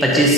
25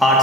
8